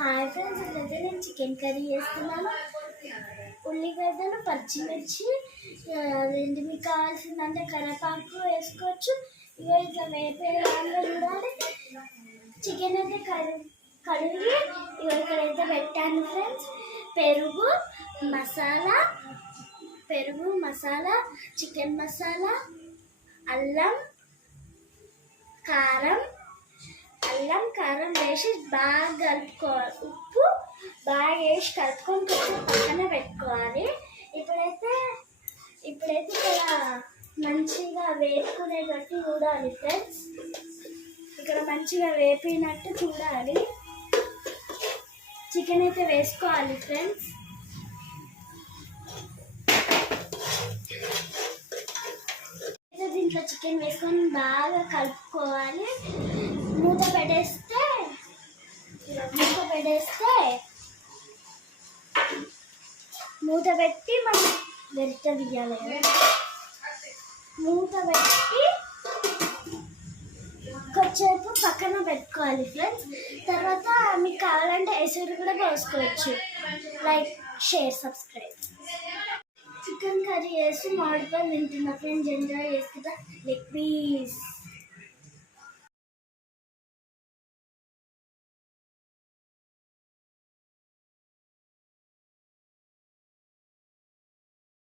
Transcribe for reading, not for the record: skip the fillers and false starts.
Hi friends, ఇప్పుడైతే నేను chicken curry చేస్తున్నాను. ఉల్లిగడ్డలు, పచ్చిమిర్చి, రెండు మీకు కావాల్సిందంటే కరివేపాకు వేసుకోవచ్చు. ఇక ఇట్లా వేపేలాగా చూడాలి. చికెన్ అయితే కడిగి ఇక్కడైతే పెట్టాను ఫ్రెండ్స్. పెరుగు మసాలా, చికెన్ మసాలా, అల్లం కారం వేసి బాగా కలుపుకోవాలి. ఉప్పు బాగా వేసి కలుపుకొని కొంచెం పక్కన పెట్టుకోవాలి. ఇప్పుడైతే ఇక్కడ మంచిగా వేపుకునేటట్టు చూడాలి ఫ్రెండ్స్. ఇక్కడ మంచిగా వేపినట్టు చూడాలి. చికెన్ అయితే వేసుకోవాలి ఫ్రెండ్స్. దీంట్లో చికెన్ వేసుకొని బాగా కలుపుకోవాలి. మూత పెట్టేస్తే మూత పెట్టి మనం వెంట తీయాలి. మూత పెట్టి కొంచెంసేపు పక్కన పెట్టుకోవాలి ఫ్రెండ్స్. తర్వాత మీకు కావాలంటే ఎసురు కూడా పోసుకోవచ్చు. Like, share, subscribe. Chicken curry వేసి మామిడిపళ్ళు తింటున్నా ఫ్రెండ్స్. ఎంజాయ్ చేస్తుందా? Leg piece.